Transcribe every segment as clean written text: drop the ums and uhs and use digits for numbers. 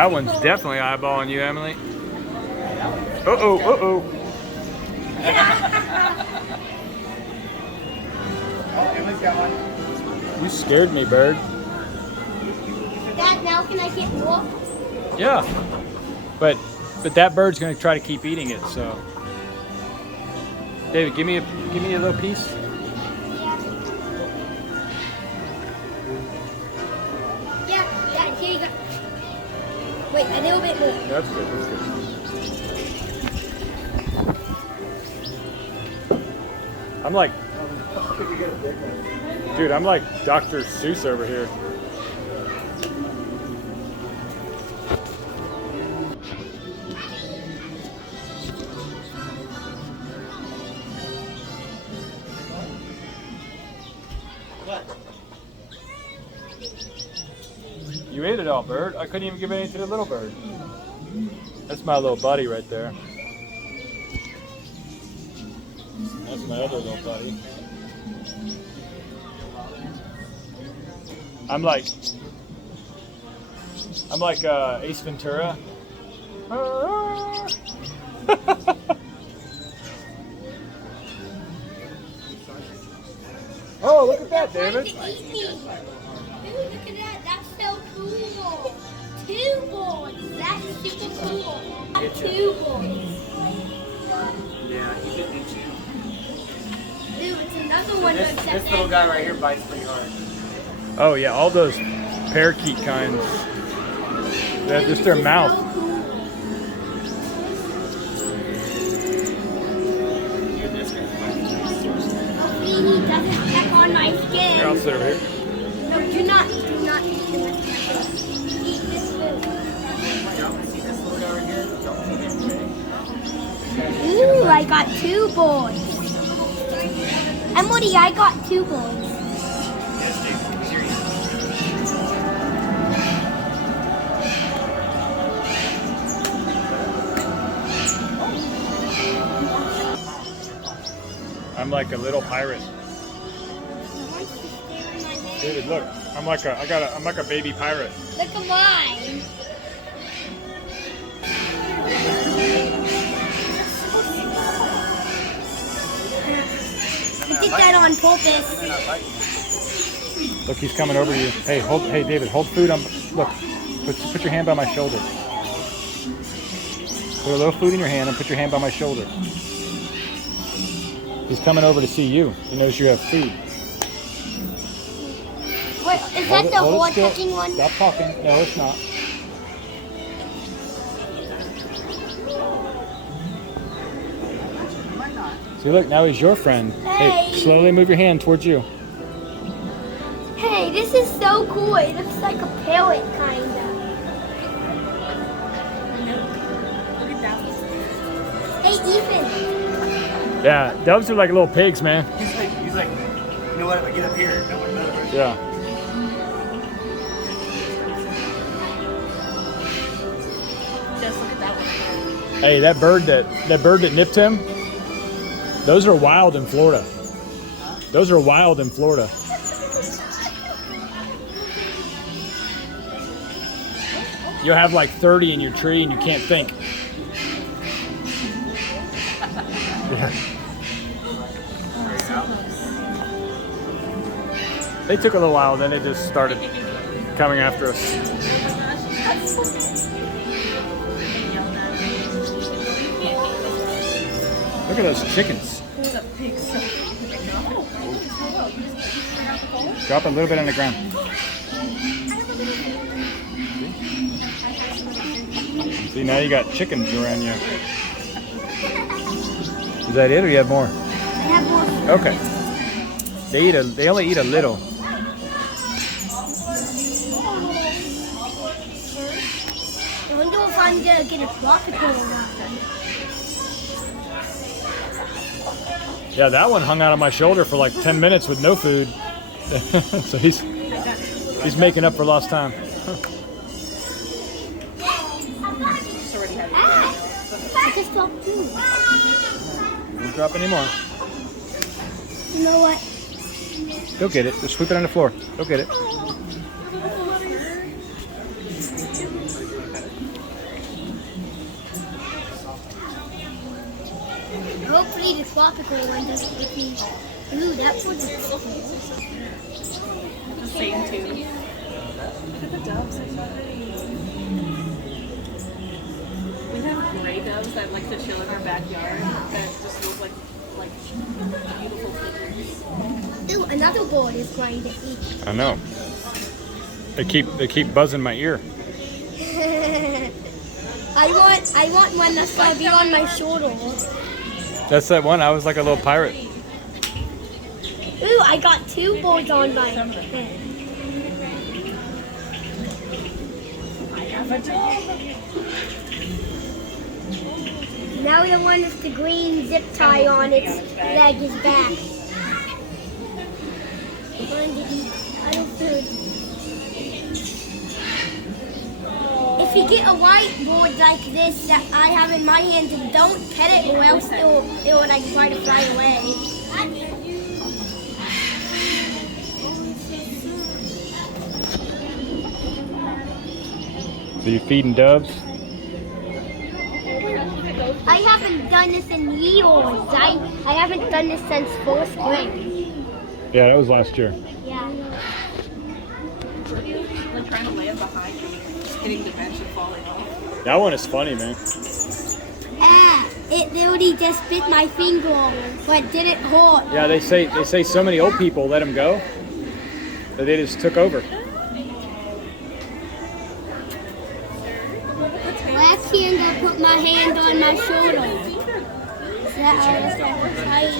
That one's definitely eyeballing you, Emily. Uh-oh, uh-oh. Oh, Emily's got one. You scared me, bird. Dad, now can I get more? Yeah. But that bird's gonna try to keep eating it, so. David, give me a little piece. Yeah, Dad, here you go. Wait, a little bit more. That's good, that's good. I'm like, dude, I'm like Dr. Seuss over here. What? You ate it all, bird. I couldn't even give any to the little bird. That's my little buddy right there. That's my other little buddy. I'm like Ace Ventura. Oh, look at that, David. Dude, look at that. That's so cool. 2 boys. That is super cool. 2 boys. Yeah, he did eat you. Dude, it's another one. This little guy right here bites pretty hard. Oh yeah, all those parakeet kinds. That's just their mouth. So cool. He doesn't peck on my skin. Here, I'll sit over here. No, do not eat this food. Eat this food. See this little guy right here? Don't feed him today. Ooh, I got 2 boys. And Woody, I got 2 boys. Yes, David. Serious. I'm like a little pirate. David, look. I'm like a baby pirate. Look at mine. I did that on purpose. Look, he's coming over to you. Hey, David, hold food on. Look, put your hand by my shoulder. Put a little food in your hand and put your hand by my shoulder. He's coming over to see you. He knows you have food. Wait, is that the hold it horn still. touching one? Stop talking. No, it's not. See, look, now he's your friend. Hey, Hey. slowly move your hand towards you. Hey, this is so cool. It looks like a parrot, kind of. Hey, Ethan. Yeah, doves are like little pigs, man. He's like, you know what? If I get up here, no one knows. Yeah. Just look at that one. Hey, that bird that nipped him, those are wild in Florida. Those are wild in Florida. You'll have like 30 in your tree and you can't think. Yeah. They took a little while, then they just started coming after us. Look at those chickens. Drop a little bit on the ground. See, now you got chickens around you. Is that it, or you have more? I have more. Okay. They only eat a little. I wonder if I'm gonna get a tropical or not. Yeah, that one hung out on my shoulder for like 10 minutes with no food. So he's making up for lost time. I just dropped 2. Don't drop any more. You know what? Go get it. Just sweep it on the floor. Go get it. hopefully the tropical one doesn't get me. Ooh, that one's cool. The same too. Look at the doves. They're so pretty. We have gray doves that like to chill in our backyard that just look like beautiful figures. Ooh, another bird is going to eat. I know. They keep buzzing my ear. I want one that's gonna be on my shoulder. That's that one. I was like a little pirate. Ooh, I got 2 birds on my head. Now the one with the green zip tie on its leg is back. Going to eat other food. If you get a white bird like this that I have in my hand, don't pet it or else it will like try to fly away. So you feeding doves? I haven't done this in years. I haven't done this since 4th grade. Yeah, that was last year. Yeah. Like trying to land behind you, just hitting the bench and falling off. That one is funny, man. It literally just bit my finger, but didn't hurt. Yeah, they say so many old people let them go that they just took over. Last hand I put my hand on my shoulder. That I was tight.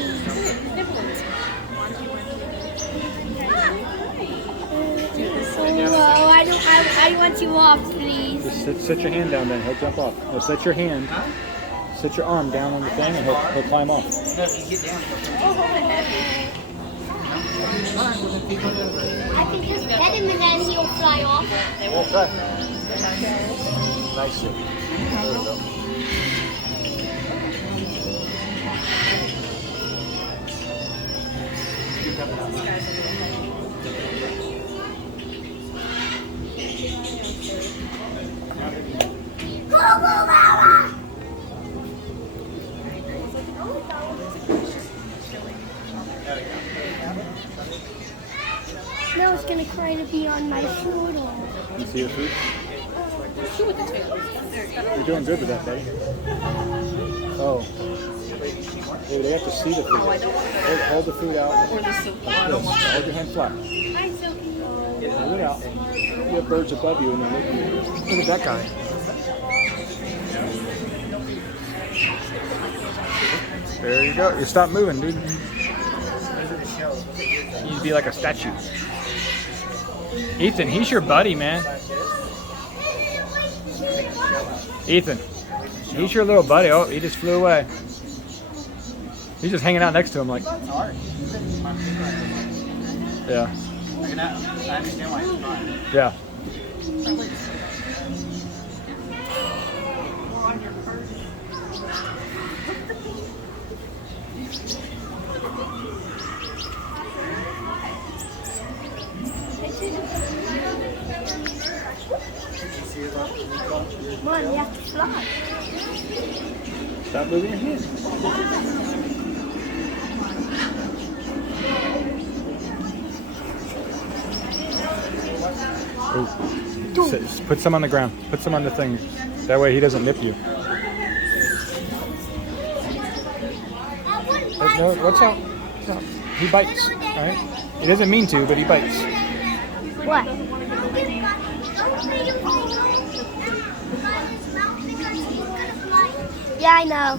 I want you off, please. Just sit your hand down then. He'll jump off. No, set your hand. Sit your arm down on the thing and he'll climb off. No, if you get down, I can just pet him and then he'll fly off. Yeah, try. Nice. There we go. Now it's gonna try to be on my shoulder. You see your food? You're doing good with that, buddy. Oh. Yeah, they have to see the food. Hold the food out. Or the silk. Like this. Hold your hand flat. Hold it out. You have birds above you and they're looking at you. Look at that guy. There you go. You stop moving, dude. You need to be like a statue. Ethan, he's your buddy, man. Ethan, he's your little buddy. Oh, he just flew away. He's just hanging out next to him like. it's hard. Yeah. I understand why it's fun. Yeah. Come on, you have to fly. Stop moving your hand. Ooh. Put some on the ground. Put some on the thing. That way he doesn't nip you. No, what's up? He bites. All right. He doesn't mean to, but he bites. What? Yeah, I know.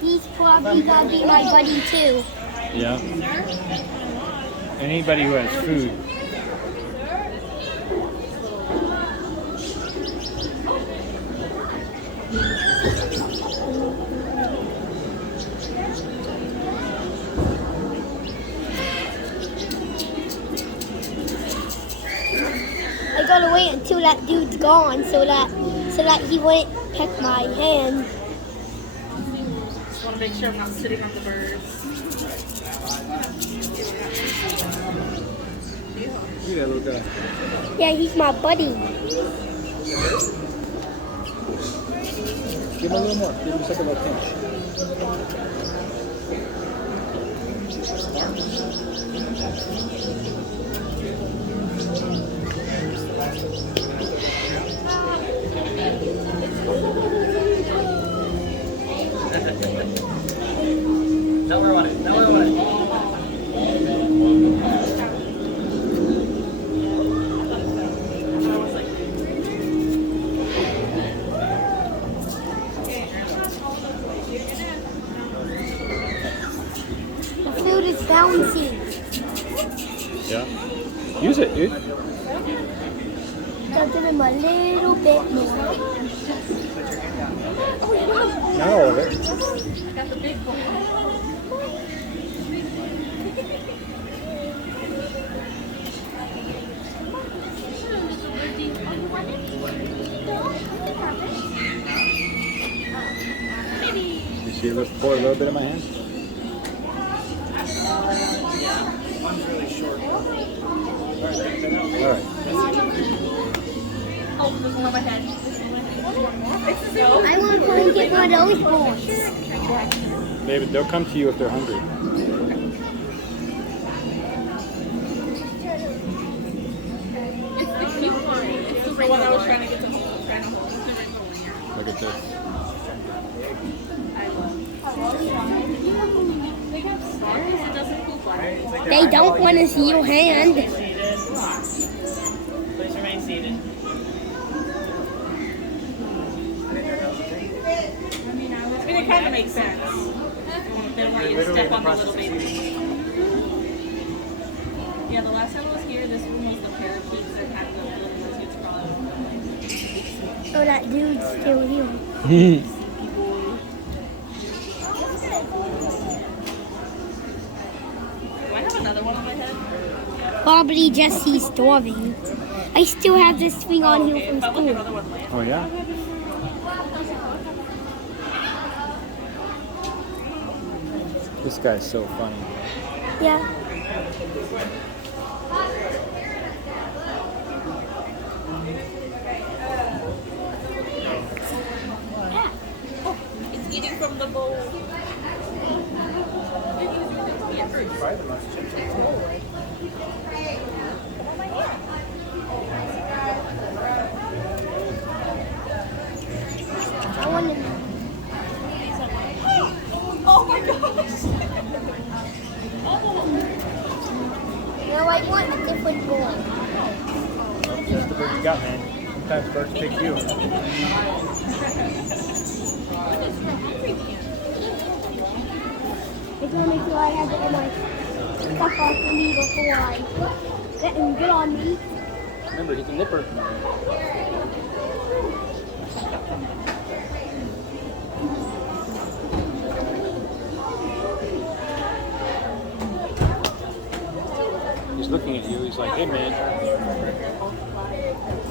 He's probably gonna be my buddy too. Yeah. Anybody who has food. I gotta wait until that dude's gone so that he wouldn't peck my hand. Just want to make sure I'm not sitting on the birds. Look at that little guy. Yeah, he's my buddy. Give him a little more. Give him just like a little pinch. Tell her on it. Tell her on it. The food is bouncing. Yeah. Use it, dude. I'll give him a little bit more. Not all of it. I got the big bowl. You see, let's pour a little bit in my hand. One's really short. All right. Oh, there's one on my head. I want to go and get one of those balls. David, they'll come to you if they're hungry. It's the cute one. It's the one I was trying to get to hold. Look at this. I love. They have stars. It doesn't poop on it. They don't want to see your hand. Please remain seated. I mean, it kind of makes sense. They don't want you to step on the little baby. Yeah, the last time I was here, this one was the parakeets that had the little lizards from. Oh, that dude's still here. Do I have another one on my head? Probably just he's starving. I still have this thing on here from If I look school. another one later. Oh, yeah? This guy's so funny. Yeah. It's eating from the bowl. I want to. Oh my gosh! No, I want a different ball. Well, that's the bird you got, man. Sometimes birds pick you. I just want to make sure I have it in my stuff off the me before I let him get on me. Remember, he's a nipper. He's looking at you. He's like, hey, man.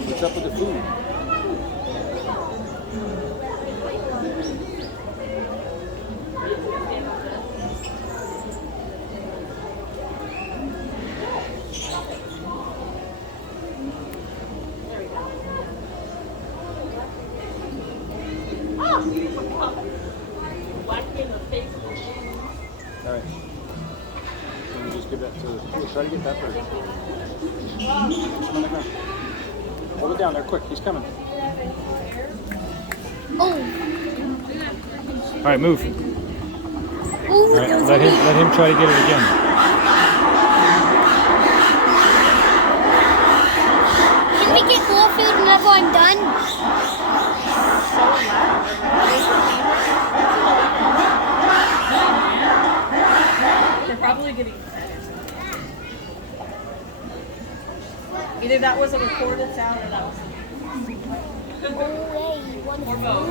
What's up with the food? All right. Let me just give that to the... Try to get that bird. On the ground. Hold it down there, quick. He's coming. Oh. All right, move. Oh, All right, let him try to get it again. Can we get more food whenever I'm done? They're probably getting fed. Either that was a recorded sound or that was. Oh, hey, you want Or both.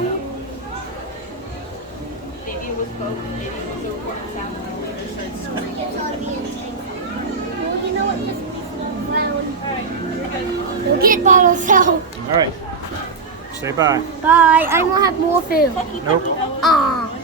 Maybe it was both. Maybe it was a recorded sound and then later started screaming. It's ought to be insane. Well, you know what? Just found. Alright, you're good. We'll get bottles out. All right. Say bye. Bye. I will have more food. Nope. Ah.